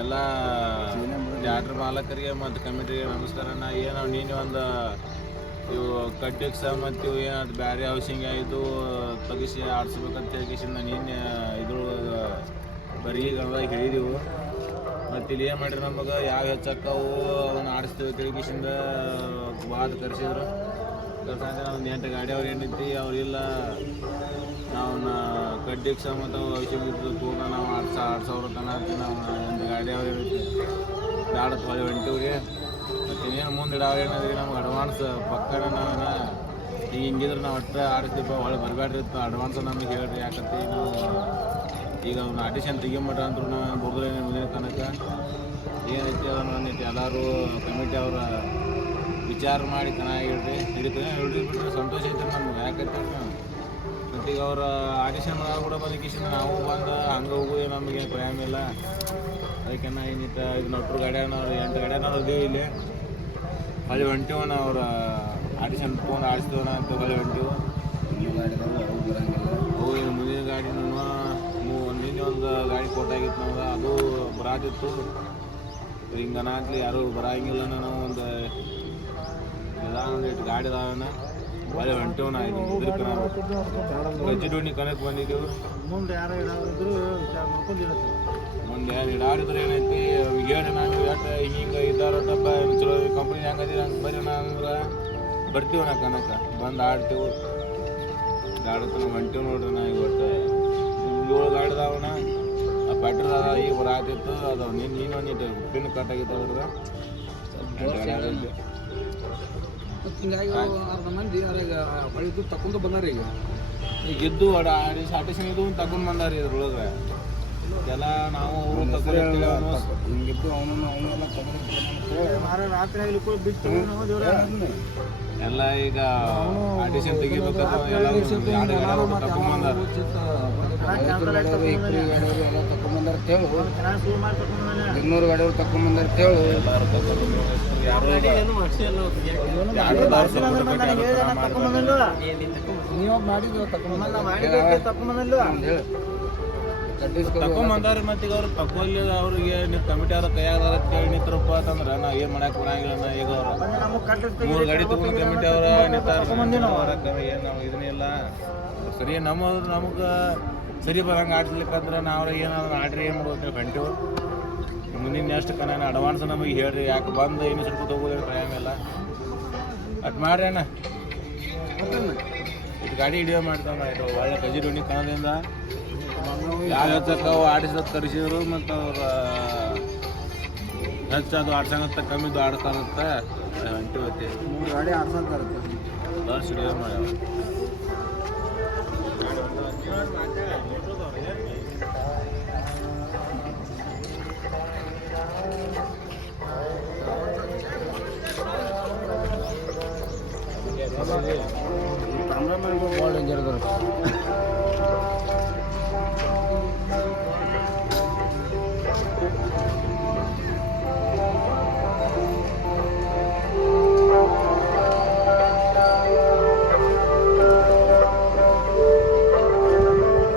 ಎಲ್ಲ ಥಿಯೇಟ್ರ್ ಮಾಲಕರಿಗೆ ಮತ್ತು ಕಮಿಟಿಗೆ ನಮಸ್ಕಾರ. ಏನು ನೀನು ಒಂದು ಇವು ಕಡ್ಡಿಕ್ಸ ಮತ್ತು ಇವು ಏನಾದ್ರು ಬೇರೆ ಹೌಸಿಂಗ್ ಇದು ತೆಗಿಸಿ ಆಡಿಸ್ಬೇಕಂತ ಹೇಳಿಕಿಸಿಂದ ನೀನು ಇದ್ರೊಳಗೆ ಬರೀಗಂದಾಗ ಹೇಳಿದೆವು. ಮತ್ತು ಇಲ್ಲಿ ಏನು ಮಾಡಿರಿ ನಮಗೆ ಯಾವ ಹೆಚ್ಚಕ್ಕವು ಅವನ್ನ ಆಡಿಸ್ತೇವೆ ತಿಳಿಕಿಸಿಂದ ಬಾದ್ ಕರೆಸಿದ್ರು. ಕರ್ಸಂದ್ರೆ ನಾವು 8 ಗಾಡಿ ಅವ್ರು ಏನೈತಿ ಅವ್ರಿಲ್ಲ ನಾವು ಕಡ್ಡಿಕ್ಸ ಮತ್ತು ಔಷಧಿ ಇದ್ದು ತೂಕ ನಾವು 8,000 ತನ ನಾವು 8 ಗಾಡಿ ಅವ್ರು ಏನೈತಿ ಬ್ಯಾಡತ್ ಹೊಳೆ ಹೊಂಟಿವ್ರಿ. ಮತ್ತು ಇನ್ನೇನು ಮುಂದೆ ಅವ್ರು ಏನಾದ್ರಿ ನಮ್ಗೆ ಅಡ್ವಾನ್ಸ್ ಪಕ್ಕನ ನಾವು ಈಗ ಹಿಂಗಿದ್ರೆ ನಾವು ಒಟ್ಟು ಆಡಿಸ್ತೀವಿ ಹೊಳೆ ಬರಬೇಡ್ರಿ ಇತ್ತು ಅಡ್ವಾನ್ಸ್ ನಮಗೆ ಹೇಳ್ರಿ. ಯಾಕಂತ ನಾವು ಈಗ ಅವ್ನು ಆಡಿಷನ್ ತೆಗಿಮಟ್ಟ ಅಂದ್ರು ನಾವು ಬುಡ್ದ್ರೆ ಮುಂದಿನ ತನಕ ಏನೈತಿ ಅದನ್ನು ಎಲ್ಲರೂ ಕಮಿಟಿ ಅವರ ವಿಚಾರ ಮಾಡಿ ಚೆನ್ನಾಗಿಡ್ರಿ ಹಿಡಿದು ಬಿಟ್ಟರೆ ಸಂತೋಷ ಐತ್ರಿ ನಮ್ಗೆ. ಯಾಕಂತ ಮತ್ತೀಗ ಅವ್ರ ಆಡಿಷನ್ ಕೂಡ ಬಂದಿಕಿಸಿಂದ ನಾವು ಬಂದು ಹಂಗೆ ಹೋಗು ನಮಗೆ ಪ್ರಯಾಣ ಇಲ್ಲ. ಅದಕ್ಕೆ ಏನಿತ್ತು ಇದು ನಟ್ರು ಗಾಡಿಯವ್ರು 8 ಗಾಡಿಯವ್ರು ಇದ್ದೀವಿ ಇಲ್ಲಿ ಹೊಳೆ ಹೊಂಟಿವನ ಅವ್ರ ಆಡಿಷನ್ ತೊಗೊಂಡು ಆಡಿಸ್ತೀವನ ಅಂತ ಹೊಳೆ ಹೊಂಟಿವು. ಅವು ಇನ್ನು ಮುಂದಿನ ಗಾಡಿನೂ ನಿನ್ನೆ ಒಂದು ಗಾಡಿ ಕೊಟ್ಟಾಗಿತ್ತು ನಮ್ಗೆ ಅದು ಬರಾತಿತ್ತು. ಹಿಂಗೆ ಅನಾತ್ಲಿ ಯಾರು ಬರಂಗಿಲ್ಲ ನಾವು ಒಂದು ಇದಾನ ಗಾಡಿ ಇದಾವನ ಹೊಳೆ ಹೊಂಟಿವ್ ನಾ ಇದು ಇದಕ್ಕೆ ನಾವು ಗಜ್ಜಿ ಡೋಣಿ ಕನೆಕ್ಟ್ ಬಂದಿದ್ದೀವಿ. ಮುಂದೆ ಯಾರು ಇಡಾಡಿದ್ರು ವಿಚಾರ ಮಾಡ್ಕೊಂಡು ಮುಂದೆ ಯಾರು ಇಡಾಡಿದ್ರೆ ಏನೈತಿ ಹೇಳಿ ನಾನು ಯಾಕೆ ಹಿಂಗೆ ಇದ್ದಾರಪ್ಪ ಚಲೋ ಕಂಪ್ನಿ ಹೆಂಗದಿ ಹಂಗೆ ಬರ್ರಿ ನಮ್ಗೆ ಬರ್ತೀವಿ ನಾ ಕನಕ ಬಂದು ಆಡ್ತೀವಿ. ಗಾಡತನ ಹೊಂಟಿವಿ ನೋಡ್ರಿ ನಾ ಇವತ್ತು 7 ಗಾಡಿ ಅದಾವಣ. ಆ ಪೆಟ್ರೋಲ್ ಅದ ಈಗ ಬರಾತಿತ್ತು ಅದು ನೀನು ಒಂದು ಪಿನ್ ಕಟ್ಟಾಗಿತ್ತು ಅದ್ರದ್ದು. ಹಿಂಗಾಗಿ ಅರ್ಧ ಮಂದಿ ಅದ್ರಾಗ ಹೊಳಿದು ತಕೊಂಡು ಬಂದಾರ. ಈಗ ಇದ್ದು ಆಟಿಷನ್ ಇದು ತಗೊಂಡು ಬಂದಾರ ಇದ್ರೊಳಗೆ ಎಲ್ಲ ನಾವು ಹಿಂಗಿದ್ದು ಅವನೆಲ್ಲ ರಾತ್ರಿ ಆಗಲಿ ಕೂಡ ಬಿಟ್ಟು ಎಲ್ಲ ಈಗ ಆಡಿಷನ್ ತೆಗಿಬೇಕು ಎಲ್ಲ ತಗೊಂಡ್ಬಂದಾರ. ಎಲ್ಲ ತಗೊಂಡ್ಬಂದಾರ ತೇಳು 200 ಗಾಡಿಯವ್ರು ತಗೊಂಡ್ಬಂದಾರ ತೇಳು ಎಲ್ಲರೂ ನೀವು ಮಾಡಿದ್ವಿ ತಗೊಂಡ್ಬಂದಾರ. ಮತ್ತು ಈಗ ಅವ್ರು ತಗೊಲ್ಲಿ ಅವ್ರಿಗೆ ನೀವು ಕಮಿಟಿ ಅವ್ರ ಕೈಯಾಗ ಕೇಳಿ ನಿಂತ್ರಪ್ಪ ಅಂತಂದ್ರೆ ನಾವು ಏನು ಮಾಡಕ್ಕೆ ಬರಂಗಿಲ್ಲ. ಈಗ ಅವ್ರು 3 ಗಾಡಿ ತಗೊಂಡು ಕಮಿಟಿ ಅವ್ರ ನಿಂತಾರ ಏನು ನಾವು ಇದನ್ನೆಲ್ಲ ಸರಿ ನಮಗೆ ಸರಿ ಬರಂಗೆ ಆಡ್ಲಿಕ್ಕಂದ್ರೆ ನಾವು ಏನಾದ್ರು ಆಡ್ರಿ ಏನು ಮಾಡ್ಬೇಕು ಗಂಟೆವು ಮುಂದಿನ ನೆಕ್ಸ್ಟ್ ಕನ ಅಡ್ವಾನ್ಸ್ ನಮಗೆ ಹೇಳ್ರಿ. ಯಾಕೆ ಬಂದು ಏನು ಸ್ವಲ್ಪ ತಗೋದ್ರಿ ಟೈಮ್ ಎಲ್ಲ ಅಟ್ ಮಾಡ್ರಿ ಅಣ್ಣ. ಇದು ಗಾಡಿ ಹಿಡಿಯೋ ಮಾಡ್ತಾವ ಇದು ಒಳ್ಳೆ ಗಜ್ಜಿ ಡೋಣಿ ಕಣದಿಂದ ಯಾವ ಹೆಚ್ಚಕ್ಕವು ಆಡಿಸೋದು ತರಿಸಿದ್ರು ಮತ್ತು ಅವ್ರ ಹೆಚ್ಚದು ಆಡ್ಸಂಗತ್ತ ಕಮ್ಮಿದ್ದು ಆಡ್ತಾರಂತ ಅಂಟಿ ಹೋಗ್ತಿ 3 ಗಾಡಿ ಆಡ್ಸಂತ ಬಸ್ ಹಿಡಿಯೋ ಮಾಡ್ಯಾವ. ಭಾಳ ಡೇಂಜರ್ ಅದ.